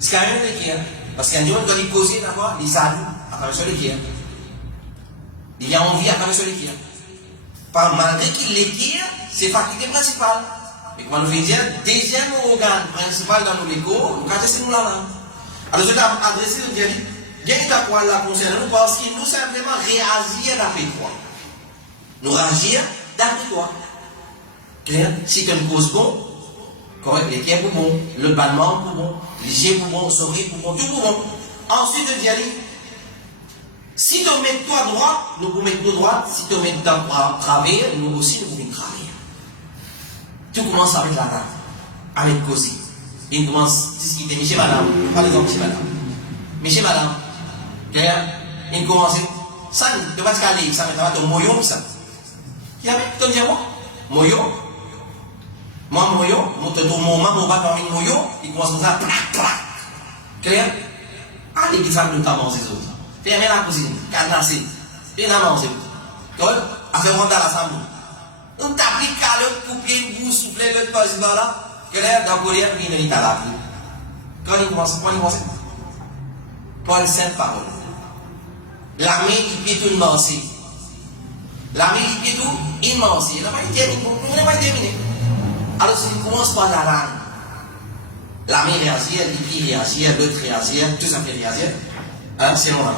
C'est quand même l'équerre. Parce qu'il y a des gens qui doivent poser d'abord, les salles à travers l'équerre. Il y a envie à travers l'équerre. Malgré qu'il l'étire, c'est faculté principale. Mais comment nous fait dire, deuxième organe principal dans nos échos, nous adressons nous la langue. Alors je t'ai adressé, je dis, il y a une étape pour la concerner nous parce qu'il nous simplement réagir d'après toi. Nous réagir d'après toi. Clair? Si tu as une cause bon, correct, les pieds pour bon, le bannement pour bon, les yeux pour bon, le sourire pour bon, tout pour bon. Ensuite, je dis, si tu mets toi droit, nous pouvons mettre nous droit. Si tu mets toi travers, nous aussi nous pouvons travers. Tout commence avec la dame, avec causer. Il commence à discuter, monsieur madame, par exemple, monsieur madame. Monsieur madame, il commence, ça, tu vas te caler, ça va te moyo, ça. Qui avait, tu dis moi? Moyo? Moi, moyo, mon moment, mon bas parmi moyo, il commence comme ça, plac, plac. Clair? Allez, qui savent notamment ces autres. Fermez la cuisine, cadenassez, et la manger. Donc, après, on a la samedi. On t'applique à l'autre, couper, vous souffler l'autre président là, que l'air d'un courrier, puis il est à la vie. Quand il commence, Paul Sainte Parole. L'armée qui pied tout immense. L'armée qui pied tout immense. Il n'a pas été terminé. Alors, si il commence par la langue, l'armée réagit, l'IPI réagit, l'autre réagit, tout ça fait réagir. Hein, c'est normal.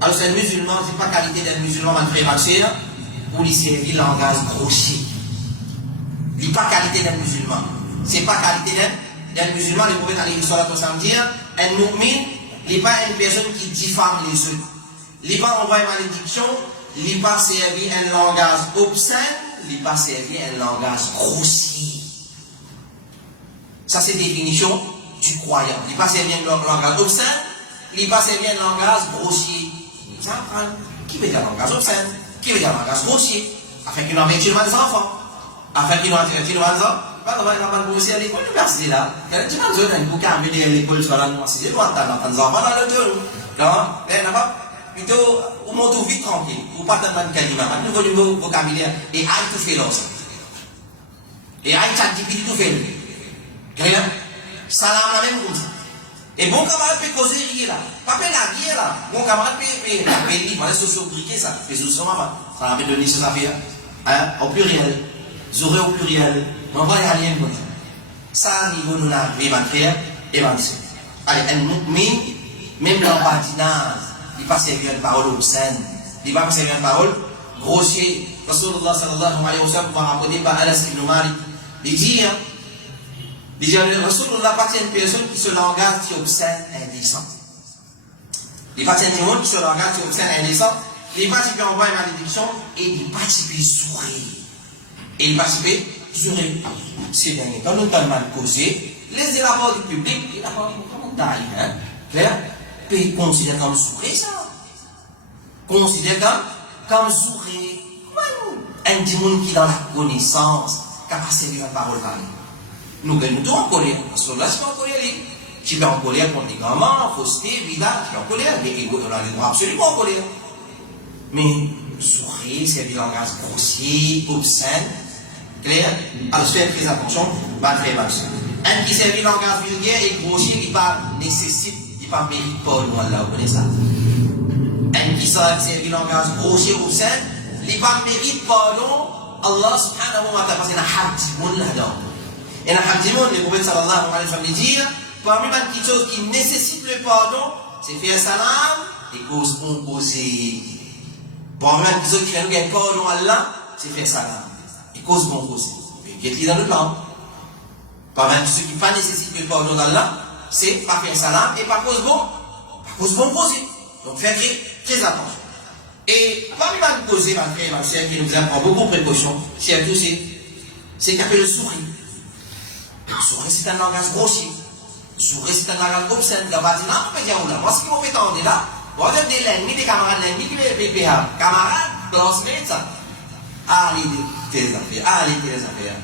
Alors, c'est un musulman, c'est pas qualité d'un musulman, man frère, man sœur, pour lui servir langage grossier. Il n'est pas qualité d'un musulman. C'est pas qualité d'un musulman, le prophète alayhi salatu wa sallam dit, un mu'min, il n'est pas une personne qui diffame les autres. Il n'est pas envoyé malédiction, il n'est pas servi un langage obscène, il n'est pas servi un langage grossier. Ça, c'est définition du croyant. Il n'est pas servi un langage obscène, il n'est pas servi un langage grossier. Qui veut dire langage obscène? Qui veut dire langage grossier? Afin qu'il n'emmène des enfants. Afin qu'il n'emmène des enfants. Pas de mal pour à l'école, l'université là. Il y a des gens qui ont amené à l'école sur l'université, ils ont des enfants dans le dos. Donc, plutôt, vous montez vite tranquille. Vous partez dans le calima. Nous voulons vocabulaire. Et aïe tout fait l'os. Et aïe ChatGPT tout fait. Clair? Salam la même comme ça. Et bon camarade peut causer rien là. Pas la vie là. Bon camarade peut lire. Voilà, socio-briquer ça. Et sous maman. Ça va donner ce affaire. Hein? Au pluriel. J'aurai au pluriel. On va y aller comme ça. Ça, niveau nous l'arriver, ma frère et ma soeur. Allez, un mu'min, même dans le badinage, il ne pas servir une parole obscène. Il ne pas servir une parole grossière. Rasulullah sallallahu alayhi wa sallam va rapporter par Anas ibn Malik. Il dit, Rasulullah appartient à une personne qui se langage qui est obscène, indécent. Il appartient à une personne qui se langage qui est obscène, indécent. Il participe en voie et malédiction et il participe sourire. Et il participe sourire. C'est dernier. Quand nous avons mal causé, les rapports du public, les rapports du commentaire, clair, peut considérer comme sourire ça. Considérer comme sourire. Un monde qui est dans la connaissance, capable de servir la parole par lui. Nous gagnons tout en colère. Parce que là, c'est pas en colère. Tu es en colère contre les gamins, fausseté, vida, tu es en colère. Mais on a le droit absolument en colère. Mais sourire, c'est un langage grossier, obscène, clair. Alors, faites très attention, ma frère, ma soeur. Un qui servit langage vulgaire et grossier, il pas nécessite, il pas mérite pas loin là, vous connaissez ça. Un qui servit langage grossier, obscène, il pas mérite pardon, Allah subhanahu wa ta'ala, parce qu'il y a un hadimoun là-dedans. Et dans le hadimoun, le prophète sallallahu alayhi wa sallam dit, parmi les petites choses qui nécessitent le pardon, c'est faire salam et cause composée. Parmi les petites choses qui fait nous gagner pardon à Allah, c'est faire salam et cause composée. Et qui est dans le plan. Parmi les choses qui ne nécessitent le pardon d'Allah, c'est pas faire salam et pas cause composée. Donc faire très attention. Et parmi les causes, ma frère et ma soeur, qui nous apprend beaucoup de précautions, c'est qu'il appelle le sourire. Le sourire, c'est un langage grossier. Le sourire, c'est un langage obscène. La bâtiment, on peut dire, moi, ce qui m'a fait entendre là, on va dire des l'ennemi, des camarades de l'ennemi qui veulent péper. Camarades, classmates, ça. Allez, tes affaires.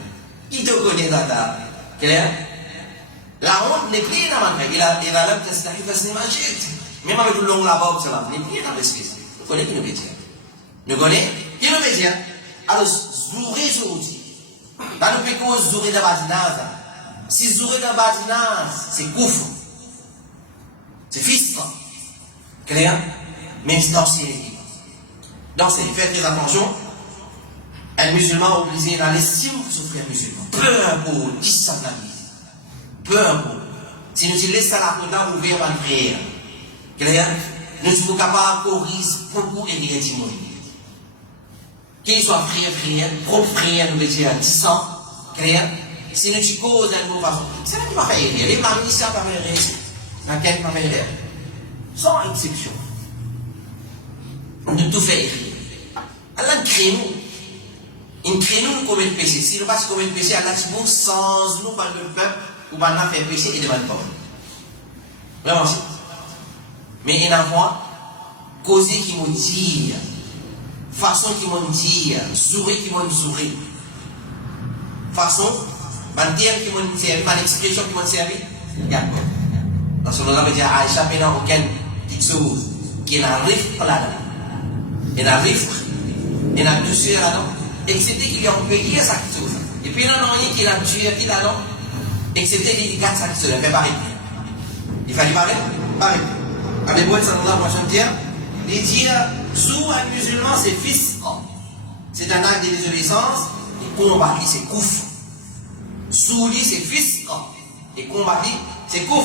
Qui te connaît, Tata? Clair? La honte n'est plus dans ma frère. Il a l'homme qui s'est fait manger. Même avec tout le long là-bas, n'est plus dans l'espèce. Vous connaissez qui nous veut dire? Nous connaissez qui nous veut dire? Alors, zouré aujourd'hui. Dans le pays, zouré de badinage. Si zouré de badinage, c'est gouffre. C'est fistre. Clair? Même si dans ces faites très attention. Un musulman obligé dans l'estime de son frère musulman. Peu importe, qui ça n'a dit. Peu importe. Si nous laissons la condamne ouvrir par le frère, nous sommes capables de corriger beaucoup et rien du monde. Qu'il soit frère, propre frère, nous dire 10 ans, si nous tu causes d'une mauvaise façon, c'est là qui va faire rire. Les maris ici va faire rire. Dans quel va faire rire. Sans exception. Nous tout fait rire. Allah crée nous. Il crée nous commet le péché. Si nous pas commettre le péché, Allah dit sans nous par le peuple, ou par nous faire péché et demande pardon. Vraiment c'est. Mais il y a moi, causer qui m'ont dit, façon qui m'ont dit, sourire qui m'ont souri. Façon, un terme qui m'ont servi, une expression qui m'ont servi. Regarde. Parce que nous avons dit à Aïcha, il n'y a aucune petite chose qui n'arrive pas là-dedans. Il n'arrive pas. Il n'a douceur là-dedans. Excepté qu'il y a un pays à sa chose. Et puis il n'y a rien qui l'a tué qui là-dedans. Excepté qu'il y a sa chose. Il fait pareil. Il fallait pareil. Pareil. Avec moi, sallallahu alayhi wa sallam, il dit, sous un musulman, c'est fils. C'est un acte de désobéissance. Et combattre, c'est kouf. Sous lui, c'est fils. Et combattre, c'est kouf.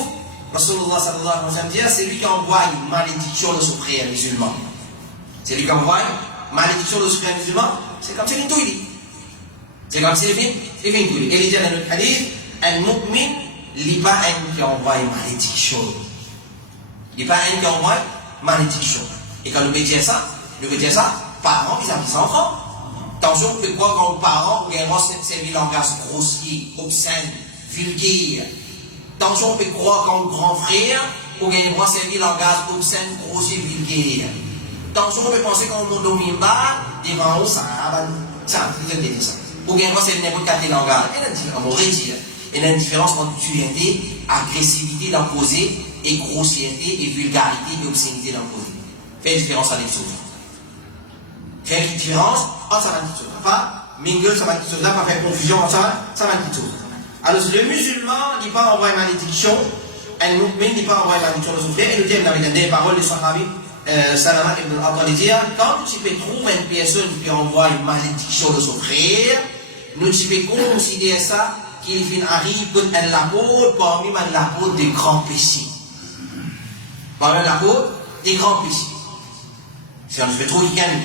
Rasulullah sallallahu alayhi wa sallam dit, c'est lui qui envoie une malédiction de son frère musulman. C'est lui qui envoie une malédiction de son frère musulman. C'est comme c'est une touille. C'est comme c'est une touille. Et il dit dans notre hadith, un mu'min, il n'est pas un qui envoie une malédiction. Il n'est pas un qui envoie une malédiction. Et quand nous veut dire ça, parents, ils ont des enfants. Attention, vous pouvez croire quand vos parents, vous avez servi langage grossier, obscène, vulgaire. Attention, vous pouvez croire quand vos grands frères, vous avez servi langage obscène, grossier, vulgaire. Attention, vous pouvez penser quand vous domine pas, devant vous, ça, vous avez ça. Vous avez servi n'importe quel langage. Il y a une différence entre dureté, agressivité d'imposer, et grossièreté, et vulgarité, et obscénité d'imposer. Faites différence avec ça. Faites une différence entre ça va une petite chose. Pas mingle, ça va une petite chose. Là, pas faire confusion entre ça va une petite chose. Alors, le musulman n'est pas envoyé malédiction, un mu'min n'est pas envoyé malédiction de son frère, et nous disons dans les paroles de Sahabi, Salama ibn al-Attal dit, quand tu peux trouver une personne qui envoie une malédiction de son frère, nous peux considérer ça qu'il arrive comme un l'apôtre parmi l'apôtre des grands péchés. Parmi l'apôtre des grands péchés. Si on fait trop quelqu'un,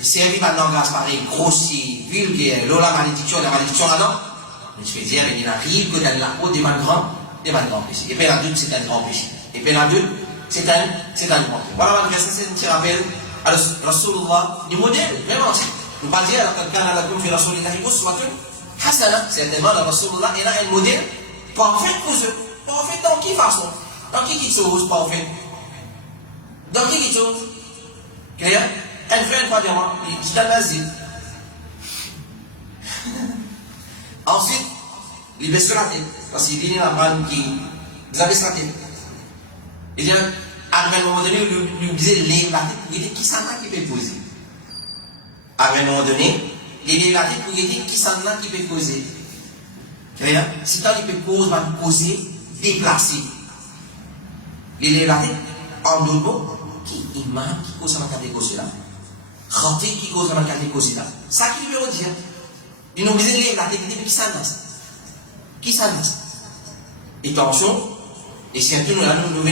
servir par langage pareil, grossier, vulgaire, la malédiction là-dedans, je vais dire, il arrive que dans la peau des grands péchés. Et puis l'adulte, c'est un grand péché. Et puis l'adulte, c'est un grand péché. Voilà, c'est un petit rappel à Rasulullah, du modèle, vraiment. Nous ne pas dire, quand on a comme fait Rasulullah, Hasana, certainement, le Rasulullah, il a un modèle parfait pour eux. Parfait dans quelle façon? Dans quelle chose parfait? Dans quelle chose? Claire? Un frère, une fois, il dit dans l'asile. Ensuite, il baisse la tête. Parce qu'il dit la femme qui baisse la tête. Il dit, à un moment donné, il lui disait, lève la tête. Il dit, qui s'en a qui peut poser? À un moment donné, il lève la tête pour dire, qui s'en a qui peut poser? Si tant il peut poser, déplacer. Il lève la tête, en d'autres mots, qui imam qui cause dans la catégorie là? Khaté qui cause dans la catégorie là? Ça qui veut dire. Il nous disait lève la tête, il dit, qui s'en a? Qui s'en a? Et attention, et surtout nous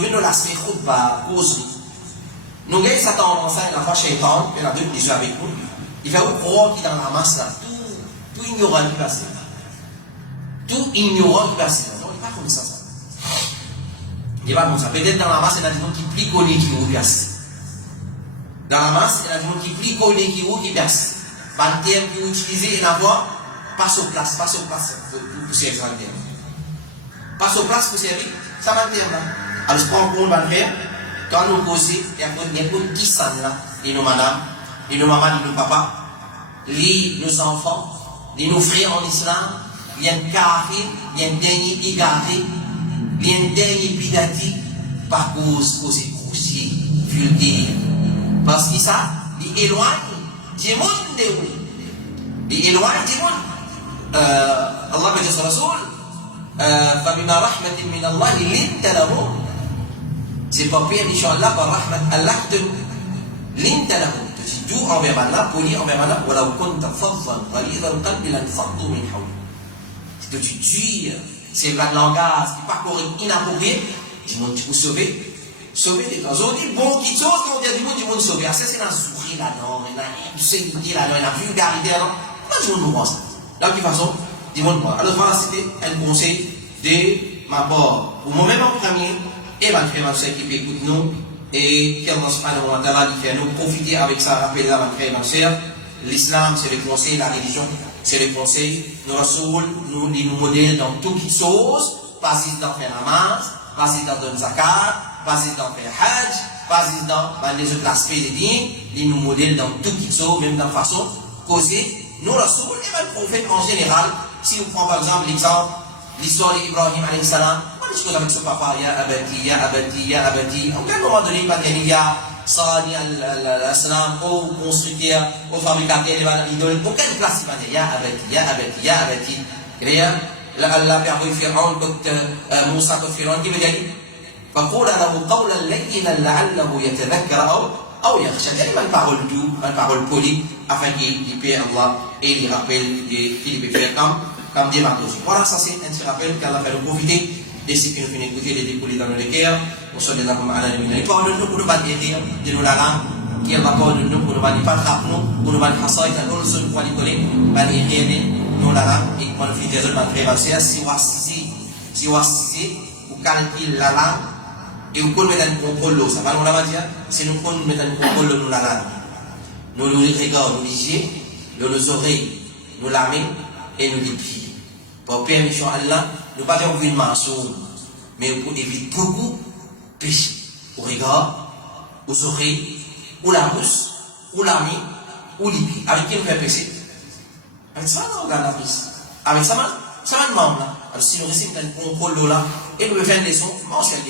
venons l'aspect route par cause. Nous gagnons ça tendance à la fois shaitan, et la deux qui joue avec nous. Il va croire qu'il est dans la masse là, tout ignorant qui passe. Tout ignorant qui passe. Non, il n'est pas comme ça. Il n'est pas comme ça. Peut-être dans la masse, il y a des gens qui plient connaît qui ou passe. Dans la masse, il y a des gens qui plient connaît qui ou qui passe. Par terme qui est utilisé, il y a pas sur place pour servir le terme. Pas sur place pour servir, ça va le terme là. Alors, je prends pour le faire, quand nous posons, il y a n'importe qui s'en là, et nos madames, et nos mamans, et nos papas, nos enfants, et nos frères en islam, il y a un carré, il y a un dernier égaré, il y a un dernier bidati, par cause de ces grossiers, vulgaires. Parce que ça, il éloigne du monde de vous. Il éloigne du monde. Allah va dire sur Rasoul, فَبِمَا رَحْمَةٍ مِّنَ اللَّهِ لِنْتَ لَهُ. C'est pas pire, Inch'Allah, par rahmat Allah que l'intellect. doux envers Allah, poli envers Allah. Si tu dis c'est pas de langage, qui parcourt inapproprié, du monde qui vous sauver. Sauver les gens. On dit bon, qui chose, quand on dit du monde sauver. Ça, c'est la souris là-dedans, la obscénité là-dedans, la vulgarité là-dedans. Comment du monde nous pense ça? Là, de toute façon, du monde moi. Alors voilà, c'était un conseil de ma part. Pour moi-même en premier, et ma frère, ma soeur qui écoute nous, et qui Allah subhanahu wa ta'ala qui fait nous profiter avec ça, rappelle là, ma frère, ma soeur. L'islam, c'est le conseil, la religion, c'est le conseil. Nous rassoul, nous modèles dans toutes les choses, pas si dans faire namaz, pas si dans donner zakat, pas si dans faire hajj, pas si dans les autres aspects des dînes, nous modèles dans toutes les choses, même dans la façon causer. Nous rassoul, et même le prophète en général, si vous prenez par exemple l'exemple, l'histoire d'Ibrahim alayhi salam, on discute avec son papa, ya abati, ya abati, ya abati. À aucun moment donné, il va dire, ya Sani al-Islam, au constructeur, au fabricateur, l'idole, aucune place il va dire, ya abati, ya abati, ya abati. Allah permet Pharaon, quand Moussa, quand Pharaon, qui veut dire, فقول له قولا لينا لعله يتذكر أو يخشى. Il y a une parole douce, une parole polie, afin qu'il paie Allah et il rappelle qu'il peut faire comme des marteaux. Voilà, ça c'est un petit rappel qu'Allah fait nous profiter de ce qui nous fait écouter, les découler dans nos cœurs. On se donne comme Allah nous parle de nous pour nous battre de nous la langue, qui Allah parle de nous pour nous battre pas de nous, pour nous battre hasard, et nous sommes pour les coller, battre nous la langue, et pour nous faire des autres frères et sœurs, si vous assisez, vous calculez la langue. Et vous pouvez mettre un contrôle, ça va, on va dire, c'est nous pouvons mettre un contrôle nous la langue. Nous regardons, nous les yeux, nous oreilles, nous la main et nous les pieds. Pour permission Allah, nous ne pas faire une maçon, mais pour éviter beaucoup de péché. Au regard, aux oreilles, ou la bouche, ou la main, ou les pieds. Avec qui nous fait péché? Avec ça, on regarde la prise. Avec ça, ça va de membre là. Alors si nous recevons un contrôle là, et nous faisons une leçon mensuelle,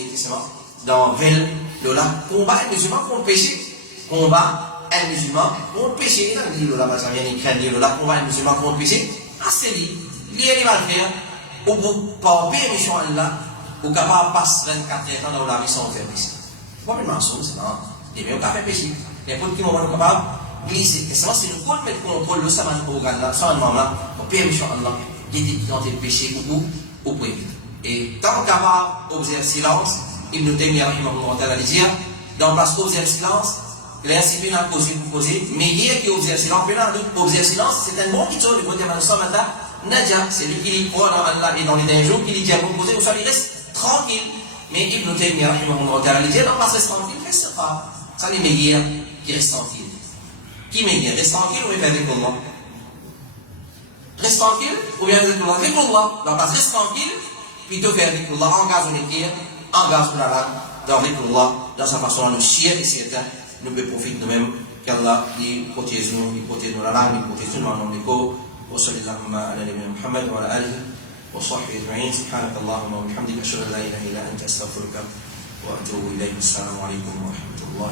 dans Vel, Lola, combat un musulman contre le péché. Combat un musulman contre le péché. Il a dit Lola, ça vient d'écrire Lola, combat un musulman contre le péché. Ah, c'est lui. Il va le faire. Au bout, par permission Allah, au capable de passer 24 ans dans la vie sans faire péché. Pas une mensonge, c'est non. Il n'y a pas fait péché. N'importe qui moment capable de glisser. Et ça, c'est nous qu'on met le contrôle de ça, là, ça, là, par permission Allah, qui est dans le péché ou pour éviter. Et tant capable d'observer silence, Ibn Taymiyyah rahimahullah dire, dans place observer silence, l'incipient à causer pour causer, mais il y a qui observe silence, observer silence, c'est un bon qui chose, le bon diamant de Nadja, c'est lui qui croit dans Allah et dans les derniers jours, qui dit à proposer, ou soit il reste tranquille. Mais Ibn Taymiyyah rahimahullah dit, dans place reste tranquille, reste pas. Ça les meilleurs qui restent tranquilles. Qui meilleur, reste tranquille ou bien avec Allah? Reste tranquille ou bien avec Allah? Avec Allah, dans place reste tranquille, plutôt faire avec Allah, engage au écrire, engage pour la langue, dans Allah, dans sa façon à nous chier, et certain, nous pouvons profiter nous-mêmes, qu'Allah, il protège nous, la langue, il protège nous, en nom de Dieu. وصلى اللهم على نبينا محمد وعلى اله وصحبه اجمعين سبحانك اللهم وبحمدك اشهد ان لا اله الا انت استغفرك واتوب اليك السلام عليكم ورحمه الله